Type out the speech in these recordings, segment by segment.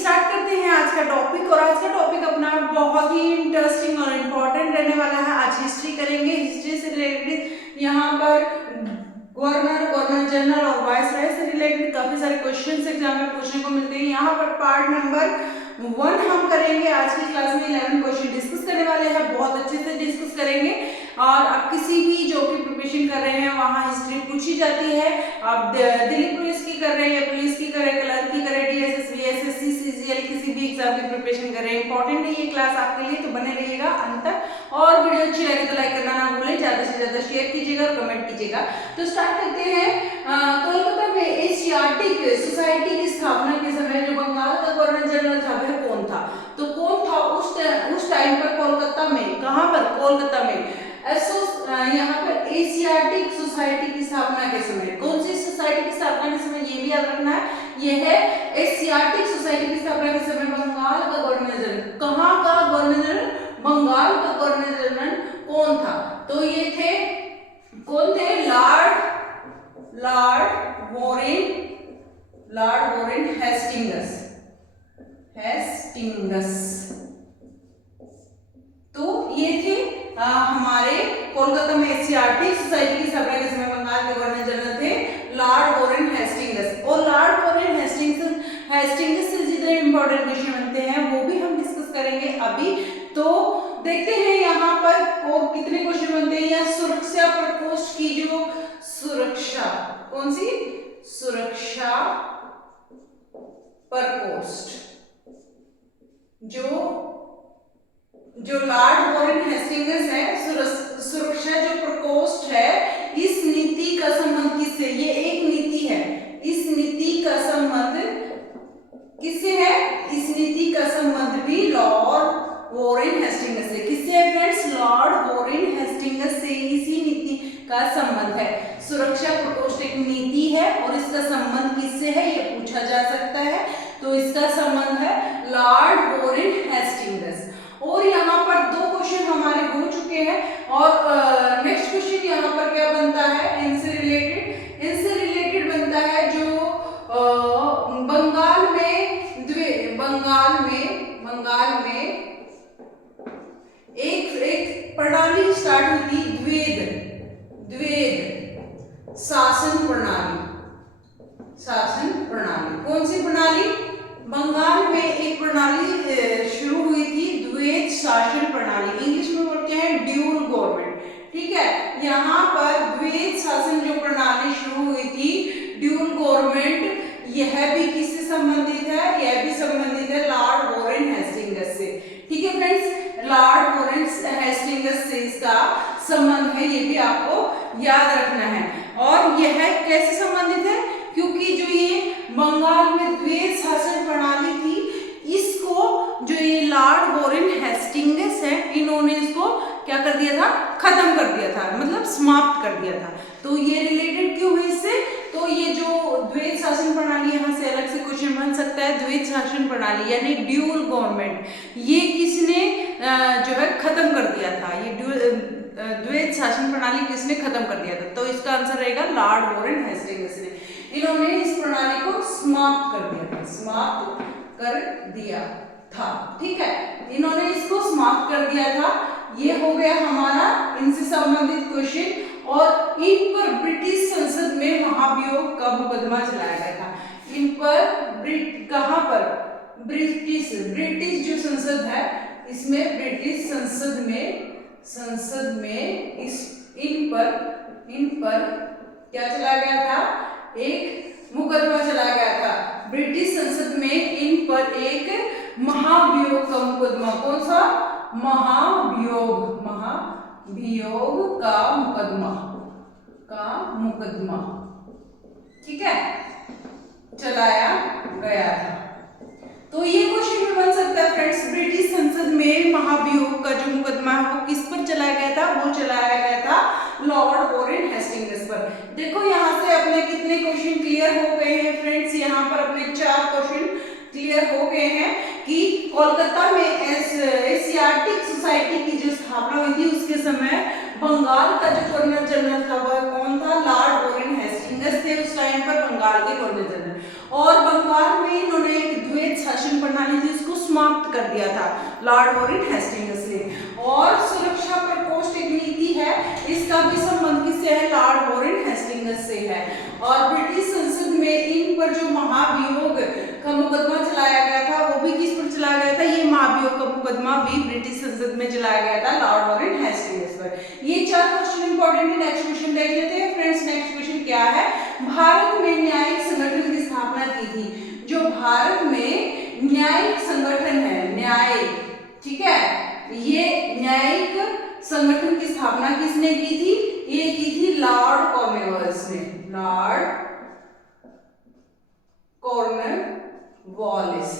Start करते हैं आज का टॉपिक। और आज का टॉपिक अपना बहुत ही इंटरेस्टिंग और इम्पोर्टेंट रहने वाला है। आज हिस्ट्री करेंगे। हिस्ट्री से रिलेटेड यहाँ पर गवर्नर जनरल और वाइसरॉय से रिलेटेड काफी सारे क्वेश्चंस एग्जाम में पूछने को मिलते हैं। यहाँ पर पार्ट नंबर 1 हम करेंगे। आज की क्लास में 11 क्वेश्चन डिस्कस करने वाले हैं, बहुत अच्छे से डिस्कस करेंगे। और आप किसी भी जॉब की प्रिपरेशन कर रहे हैं वहाँ हिस्ट्री पूछी जाती है। आप दिल्ली पुलिस की कर रहे हैं या पुलिस की करें, क्लर्क की करें, DSS, VSS, CGL किसी भी एग्जाम की प्रिपरेशन कर रहे हैं, इंपॉर्टेंट है ये क्लास आपके लिए, तो बने रहिएगा अंत तक। और वीडियो अच्छी लगे तो लाइक करना ना भूलें, ज्यादा से ज्यादा शेयर कीजिएगा और कमेंट कीजिएगा। तो स्टार्ट करते हैं। कोलकाता में एशियाटिक सोसाइटी की स्थापना के समय जो बंगाल का गवर्नर जनरल था वह कौन था? तो कौन था उस टाइम पर कोलकाता में? कहाँ पर? कोलकाता में यहाँ पर एशियाटिक सोसाइटी की स्थापना के समय। कौन सी सोसाइटी की स्थापना के समय? ये भी याद रखना है, ये है एशियाटिक सोसाइटी की स्थापना के समय बंगाल का गवर्नर जनरल। कहाँ का गवर्नर जनरल? बंगाल का गवर्नर जनरल कौन था? तो ये थे, कौन थे? Lord Warren Hastings. तो ये थे हमारे कोलकाता में एशियाटिक सोसाइटी की स्थापना के समय बंगाल के गवर्नर जनरल थे लॉर्ड वॉरेन हेस्टिंगस। और लॉर्ड वॉरेन हेस्टिंगस से जितने इंपॉर्टेंट क्वेश्चन बनते हैं वो भी हम डिस्कस करेंगे अभी। तो देखते हैं यहाँ पर कितने क्वेश्चन बनते हैं। या सुरक्षा प्रकोष्ठ की जो सुरक्षा, कौन सी? सुरक्षा प्रकोष्ठ, जो लॉर्ड वॉरेन हेस्टिंगस है, सुरक्षा जो प्रकोष्ठ है, इस नीति का संबंध किससे? ये एक नीति है, इस नीति का संबंध किससे है? इस नीति का संबंध भी लॉर्ड वॉरेन हेस्टिंगस से। किससे है फ्रेंड्स? लॉर्ड वॉरेन हेस्टिंगस से इसी नीति का संबंध है। सुरक्षा प्रकोष्ठ एक नीति है और इसका संबंध किससे है ये पूछा जा सकता है। तो इसका संबंध है लॉर्ड वॉरेन हेस्टिंगस। और यहाँ पर 2 क्वेश्चन हमारे हो चुके हैं। और नेक्स्ट क्वेश्चन यहाँ पर क्या बनता है? इनसे रिलेटेड बनता है जो बंगाल में एक प्रणाली स्टार्ट हुई थी, द्वैध शासन प्रणाली। कौन सी प्रणाली? बंगाल में एक प्रणाली शुरू हुई थी, द्वैध शासन प्रणाली। इंग्लिश में बोलते हैं ड्यूल गवर्नमेंट। ठीक है, यहाँ पर द्वैध शासन जो प्रणाली शुरू हुई थी, ड्यूल गवर्नमेंट, यह भी किससे संबंधित है? यह भी संबंधित है लॉर्ड वॉरेन हेस्टिंगस से। ठीक है फ्रेंड्स, लॉर्ड वॉरेन हेस्टिंगस से इसका संबंध है, ये भी आपको याद रखना है। और यह कैसे संबंधित है? क्योंकि जो ये बंगाल में द्वैध शासन प्रणाली थी, इसको जो ये लॉर्ड वॉरेन हेस्टिंगस है, इन्होंने इसको क्या कर दिया था? खत्म कर दिया था, मतलब समाप्त कर दिया था। तो ये रिलेटेड क्यों हुई इससे? तो ये जो द्वैध शासन प्रणाली, यहाँ से अलग से क्वेश्चन बन सकता है। द्वैध शासन प्रणाली यानी ड्यूल गवर्नमेंट, ये किसने जो है खत्म कर दिया था? ये द्वैध शासन प्रणाली किसने खत्म कर दिया था? तो इसका आंसर रहेगा लॉर्ड वॉरेन हेस्टिंगस ने। इन्होंने इस प्रणाली को समाप्त कर दिया था। ठीक है, इन्होंने इसको समाप्त कर दिया था। ये हो गया हमारा इनसे संबंधित क्वेश्चन। और इन पर ब्रिटिश संसद में महाभियोग का मुकदमा चलाया गया था। इन पर कहां पर? ब्रिटिश जो संसद है, इसमें ब्रिटिश संसद में इन पर क्या चला गया था? एक मुकदमा चला गया था। ब्रिटिश संसद में इन पर एक महाभियोग का मुकदमा। कौन सा? महाभियोग का मुकदमा, ठीक है, चलाया गया था। तो ये क्वेश्चन भी बन सकता है फ्रेंड्स, ब्रिटिश संसद में महाभियोग का जो मुकदमा है वो किस पर चलाया गया था? वो चलाया गया था लॉर्ड वॉरेन हेस्टिंगस पर। देखो यहाँ से अपने कितने क्वेश्चन क्लियर हो गए हैं फ्रेंड्स। यहाँ पर अपने 4 क्वेश्चन क्लियर हो गए हैं कि कोलकाता में एशियाटिक सोसाइटी की जो स्थापना हुई थी उसके समय बंगाल का जो गवर्नर जनरल था वह कौन था? लॉर्ड वॉरेन हेस्टिंगस थे। उस टाइम पर बंगाल के गवर्नर जनरल। और बंगाल में इन्होंने एक द्वैत शासन प्रणाली थी उसको समाप्त कर दिया था लॉर्ड वॉरेन हेस्टिंग्स ने। और सुरक्षा पर पोस्ट एक नीति है, इसका भी संबंध किससे है, लॉर्ड वॉरेन हेस्टिंग्स से है। और ब्रिटिश संसद में इन पर जो महाभियोग का मुकदमा चलाया गया था वो भी किस पर चलाया गया था, ये महाभियोग का मुकदमा भी ब्रिटिश संसद में चलाया गया था लॉर्ड वॉरेन हेस्टिंग्स पर। ये 4 क्वेश्चन इंपॉर्टेंट है। नेक्स्ट क्वेश्चन देख लेते हैं फ्रेंड्स। नेक्स्ट क्वेश्चन क्या है, भारत में न्यायिक संगठन की स्थापना की थी। जो भारत में न्यायिक संगठन है, न्यायिक, ठीक है, ये न्यायिक संगठन की स्थापना किसने की थी, ये की थी लॉर्ड कॉर्नवालिस ने। लॉर्ड कॉर्नवालिस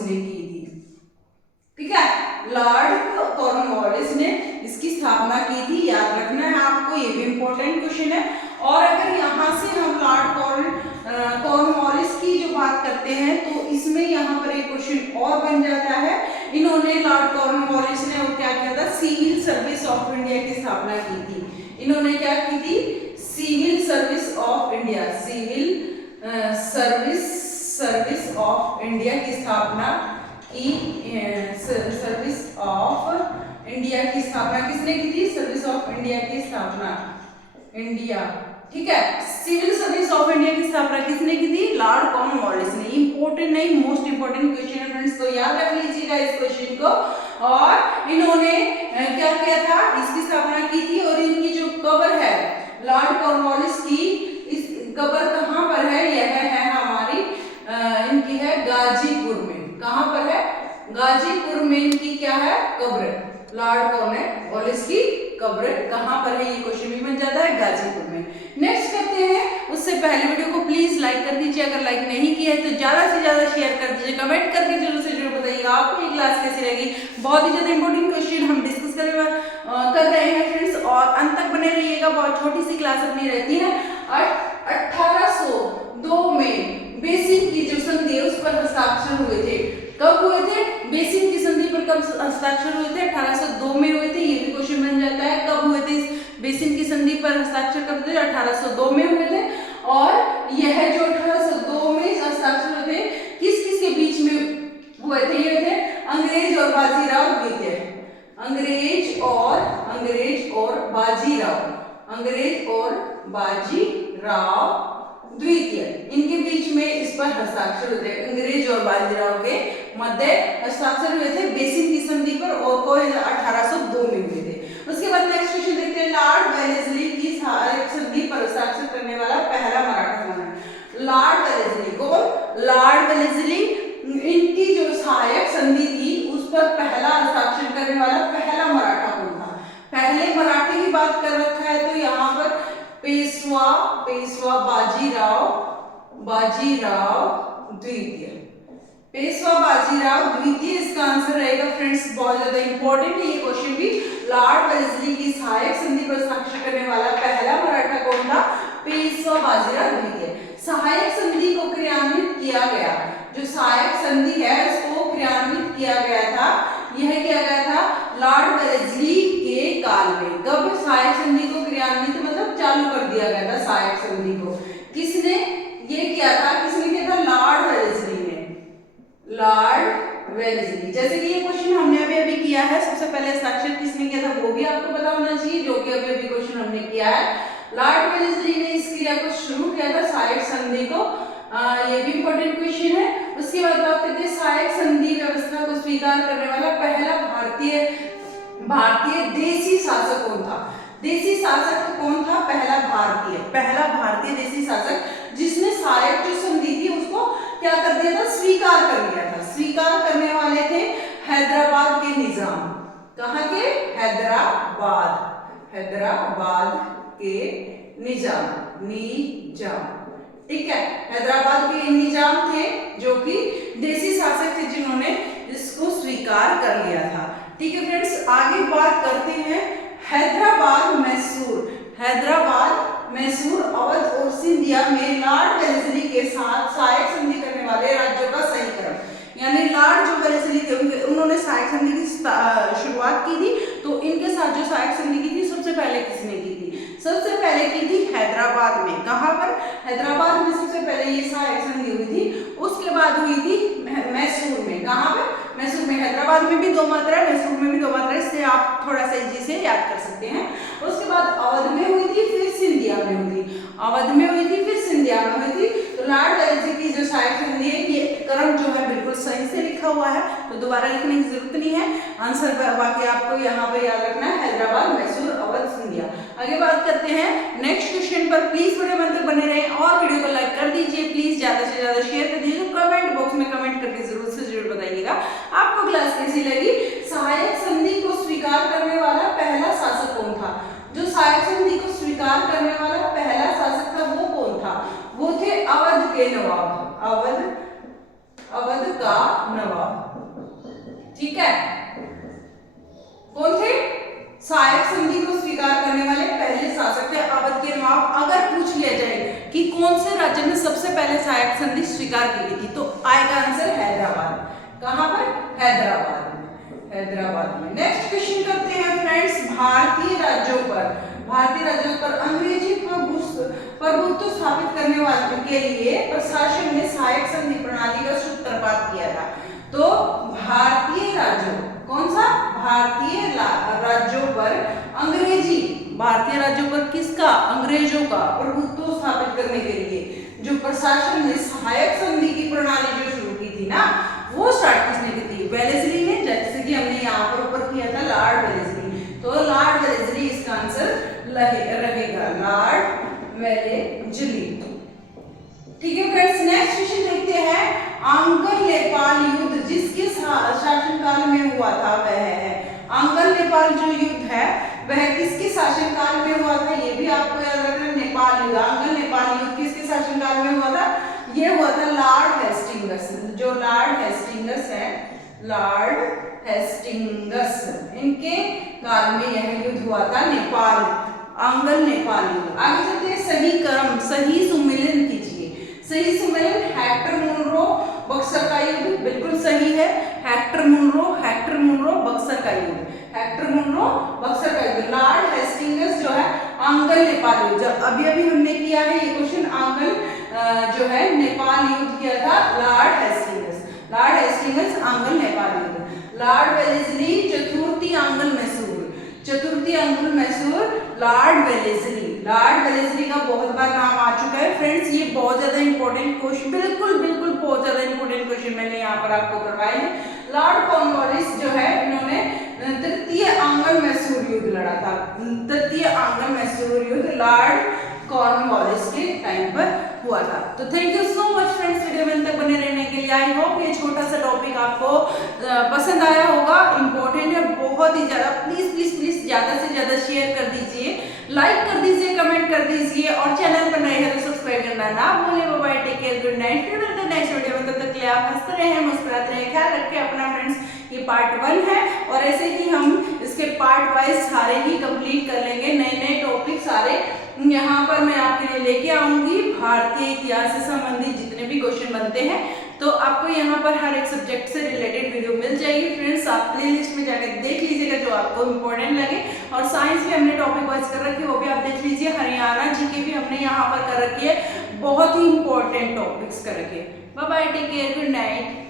ने की थी, ठीक है, लॉर्ड कॉर्नवालिस ने इसकी स्थापना की थी। याद रखना है आपको, ये भी इंपॉर्टेंट क्वेश्चन है। और अगर यहाँ से हम लॉर्ड कॉर्नवालिस की जो बात करते हैं तो इसमें यहाँ पर एक क्वेश्चन और बन जाता है। इन्होंने लॉर्ड कॉर्नवालिस ने और क्या किया था, सिविल सर्विस ऑफ इंडिया की स्थापना की थी। इन्होंने क्या की थी, civil service of India, civil service of India की स्थापना की। सर्विस ऑफ इंडिया की स्थापना किसने की थी, सर्विस ऑफ इंडिया की स्थापना, इंडिया, ठीक है, सिविल सर्विस ऑफ इंडिया की स्थापना किसने की थी, लॉर्ड कॉर्नवालिस ने। इंपॉर्टेंट नहीं, मोस्ट इंपॉर्टेंट क्वेश्चन है फ्रेंड्स, तो याद रख लीजिएगा इस क्वेश्चन को। और इन्होंने क्या किया था, इसकी स्थापना की थी। और इनकी जो कब्र है लॉर्ड कॉर्नवालिस की, इस कब्र कहाँ पर है, यह है हमारी इनकी है गाजीपुर में। कहाँ पर है, गाजीपुर में इनकी क्या है, कब्र, लॉर्ड कॉर्नवालिस की कब्र कहाँ पर है, ये क्वेश्चन भी बन जाता है, गाजीपुर में। नेक्स्ट करते हैं, उससे पहले वीडियो को प्लीज लाइक कर दीजिए, अगर लाइक नहीं किया है तो ज्यादा से ज्यादा शेयर कर दीजिए, कमेंट करके जरूर से जरूर बताइएगा आपको ये क्लास कैसी लगी। बहुत ही ज्यादा इंपॉर्टेंट क्वेश्चन हम डिस्कस कर रहे हैं फ्रेंड्स, और अंत तक बने रहिएगा। बहुत छोटी सी क्लास अपनी रहती है। 1802 में बेसिन की जो संधि है उस पर हस्ताक्षर हुए थे। कब हुए थे, बेसिन की संधि पर कब हस्ताक्षर हुए थे, 1802 में हुए थे। ये भी क्वेश्चन बन जाता है, कब हुए थे बेसिन की संधि पर हस्ताक्षर, कब थे, 1802 में हुए थे। और यह जो 1802 में हस्ताक्षर हुए थे, किस किस के बीच में हुए थे, ये थे अंग्रेज और बाजीराव द्वितीय, अंग्रेज और बाजीराव द्वितीय, इनके बीच में इस पर हस्ताक्षर हुए थे। अंग्रेज और बाजीराव के मध्य हस्ताक्षर हुए थे बेसिन की संधि पर, और को 1802 में हुए थे। उसके बाद नेक्स्ट क्वेश्चन देखते हैं, लॉर्ड वेलेस्ली की सहायक संधि पर हस्ताक्षर करने वाला पहला मराठा कौन है। लॉर्ड वेलेस्ली कौन, लॉर्ड वेलेस्ली, इनकी जो सहायक संधि थी उस पर पहला हस्ताक्षर करने वाला पहला मराठा कौन था। पहले मराठे की बात कर रखा है तो यहाँ पर पेशवा बाजीराव द्वितीय, पेशवा बाजीराव द्वितीय इसका आंसर रहेगा फ्रेंड्स। बहुत ज्यादा इंपॉर्टेंट है ये क्वेश्चन भी। लॉर्ड वेलेस्ली की सहायक संधि पर हस्ताक्षर करने वाला पहला मराठा कौन था, पेशवा बाजीराव द्वितीय। सहायक संधि को क्रियान्वित किया गया, जो सहायक संधि है उसको क्रियान्वित किया गया था, यह किया गया था लॉर्ड वेलेस्ली के काल में। कब सहायक संधि को क्रियान्वित मतलब चालू कर दिया गया था सहायक संधि को, किसने ये किया था, किसने किया था, लॉर्ड वेलेस्ली ने। लॉर्ड वेलेस्ली, जैसे कि ये क्वेश्चन हमने अभी किया है, सबसे पहले हस्ताक्षर किसने किया था वो भी आपको पता होना चाहिए, जो कि अभी क्वेश्चन हमने किया है। लॉर्ड वेलेस्ली ने इस क्रिया को शुरू किया था सहायक संधि को, ये भी इंपॉर्टेंट क्वेश्चन है। उसके बाद बात करते हैं सहायक संधि व्यवस्था को स्वीकार करने वाला पहला भारतीय देसी शासक कौन था। देसी शासक कौन था, पहला भारतीय देसी शासक जिसने सहायक जो संधि थी उसको क्या कर दिया था, स्वीकार कर लिया था। स्वीकार करने वाले थे हैदराबाद के निजाम। कहाँ के, हैदराबाद के निजाम, ठीक है, हैदराबाद के निजाम थे जो कि देसी शासक थे जिन्होंने इसको स्वीकार कर लिया था। ठीक है फ्रेंड्स, आगे बात करते हैं हैदराबाद, मैसूर, अवध और सिंधिया में लॉर्ड वेलेस्ली के साथ सहायक संधि करने वाले राज्यों का सही क्रम। यानी लॉर्ड जो वेलेस्ली थे उन्होंने सहायक संधि की शुरुआत की थी, तो इनके साथ जो सहायक संधि की थी सबसे पहले किसने की थी, सबसे पहले की थी हैदराबाद में। कहाँ पर, हैदराबाद में सबसे पहले ये सहायक संधि हुई थी, उसके बाद हुई थी मैसूर में। कहाँ पे? मैसूर में। हैदराबाद में भी 2 मात्रा है, मैसूर में भी 2 मात्रा है, इससे आप थोड़ा सा इजी से याद कर सकते हैं। उसके बाद अवध में हुई थी, फिर सिंधिया में हुई थी। अवध में हुई थी, फिर सिंधिया में हुई थी। तो लॉर्ड वेलेस्ली की जो सहायक संधि है, ये क्रम जो है बिल्कुल सही से लिखा हुआ है, तो दोबारा लिखने की जरूरत नहीं है। आंसर बाकी आपको यहाँ पे याद रखना है, हैदराबाद, मैसूर, अवध, सिंधिया। आगे बात करते हैं नेक्स्ट क्वेश्चन पर। प्लीज वीडियो में तक बने रहें और वीडियो को लाइक कर दीजिए, प्लीज ज्यादा से ज्यादा शेयर कर दीजिए। तो कमेंट बॉक्स में कमेंट करके जरूर से जरूर बताइएगा आपको क्लास कैसी लगी। सहायक संधि को स्वीकार करने वाला पहला शासक कौन था? जो सहायक संधि को स्वीकार करने वाला पहला शासक था वो कौन था? वो थे अवध के नवाब, अवध का नवाब। ठीक है, कौन थे? सहायक संधि को स्वीकार करने वाले पहले शासक थे अवध के नवाब। अगर पूछ लिया जाए कि कौन से राज्य ने सबसे पहले सहायक संधि स्वीकार की गई थी, तो आएगा आंसर हैदराबाद। कहां पर? हैदराबाद में। हैदराबाद में। नेक्स्ट क्वेश्चन करते हैं फ्रेंड्स, भारतीय राज्यों पर अंग्रेजी प्रभुत्व स्थापित करने वाले के लिए प्रशासन ने सहायक संधि प्रणाली का सूत्रपात किया था। तो भारतीय राज्यों, कौन सा? भारतीय राज्यों पर भारतीय राज्यों पर किसका? अंग्रेजों का प्रभुत्व स्थापित करने के लिए जो प्रशासन ने सहायक संधि की प्रणाली जो शुरू की थी ना, वो स्टार्ट किसने की थी? वेलेस्ली ने, जैसे कि हमने यहाँ पर ऊपर किया था लॉर्ड वेलेस्ली। तो लॉर्ड वेलेस्ली इसका आंसर रहेगा, लॉर्ड वेलेस्ली। ठीक है फ्रेंड्स, नेक्स्ट क्वेश्चन देखते हैं। आंगल नेपाल युद्ध जिसके शासनकाल में हुआ था वह है, आंगल नेपाल जो युद्ध है वह किसके शासनकाल में हुआ था? ये भी आपको याद रखना है। नेपाल युद्ध, आंगल नेपाल युद्ध किसके शासनकाल में हुआ था? ये हुआ था लॉर्ड हेस्टिंगस। जो लॉर्ड हेस्टिंगस है, लॉर्ड हेस्टिंगस, इनके काल में यह युद्ध हुआ था, नेपाल, आंगल नेपाल युद्ध। आगे चलते हैं, सही क्रम, सही सुमेलन कीजिए। सही सुमेलन हेक्टर मुनरो बक्सर का युद्ध, बिल्कुल सही है। हेक्टर मुनरो बक्सर का युद्ध, हेक्टर मुनरो बक्सर का युद्ध। लॉर्ड हेस्टिंगस जो है आंगल नेपाल युद्ध, जब अभी हमने किया है ये क्वेश्चन, आंगल जो है नेपाल युद्ध किया था लॉर्ड हेस्टिंगस आंगल नेपाल युद्ध। लॉर्ड वेलेस्ली चतुर्थी आंगल मैसूर, लॉर्ड वेलेस्ली का बहुत बार नाम आ चुका है फ्रेंड्स। ये बहुत ज्यादा इंपॉर्टेंट क्वेश्चन, बिल्कुल बहुत ज्यादा इंपॉर्टेंट क्वेश्चन मैंने यहाँ पर आपको करवाए हैं। लॉर्ड कॉर्नवालिस जो है, इन्होंने तृतीय आंगल मैसूर युद्ध लड़ा था। तृतीय आंगल मैसूर युद्ध लॉर्ड कॉर्नवालिस के टाइम पर हुआ था। तो thank you so much friends, video में तक बने रहने के लिए। आई होप ये छोटा सा टॉपिक आपको पसंद आया होगा, इंपॉर्टेंट है बहुत ही ज्यादा। प्लीज ज्यादा से ज्यादा शेयर कर दीजिए, लाइक कर दीजिए, कमेंट कर दीजिए, और चैनल पर नए हैं तो सब्सक्राइब करना ना भूलिए। Bye, take care, good night. फिर मिलते हैं नेक्स्ट वीडियो में, तब तक के लिए आप हंसते रहें, मुस्कुराते रहें, ख्याल रखें अपना फ्रेंड्स। ये पार्ट 1 है और ऐसे ही हम इसके पार्ट वाइज सारे ही कंप्लीट कर लेंगे। नए टॉपिक सारे यहाँ पर मैं आपके लिए लेके आऊंगी। भारतीय इतिहास से संबंधित जितने भी क्वेश्चन बनते हैं, तो आपको यहाँ पर हर एक सब्जेक्ट से रिलेटेड वीडियो मिल जाएगी फ्रेंड्स। आप प्लेलिस्ट में जाकर देख लीजिएगा जो आपको इम्पोर्टेंट लगे। और साइंस भी हमने टॉपिक वाइज कर रखी है, वो भी आप देख लीजिए। हरियाणा जीके भी हमने यहाँ पर कर रखी है, बहुत ही इंपॉर्टेंट टॉपिक्स कर रखे। Bye bye, take care, good night.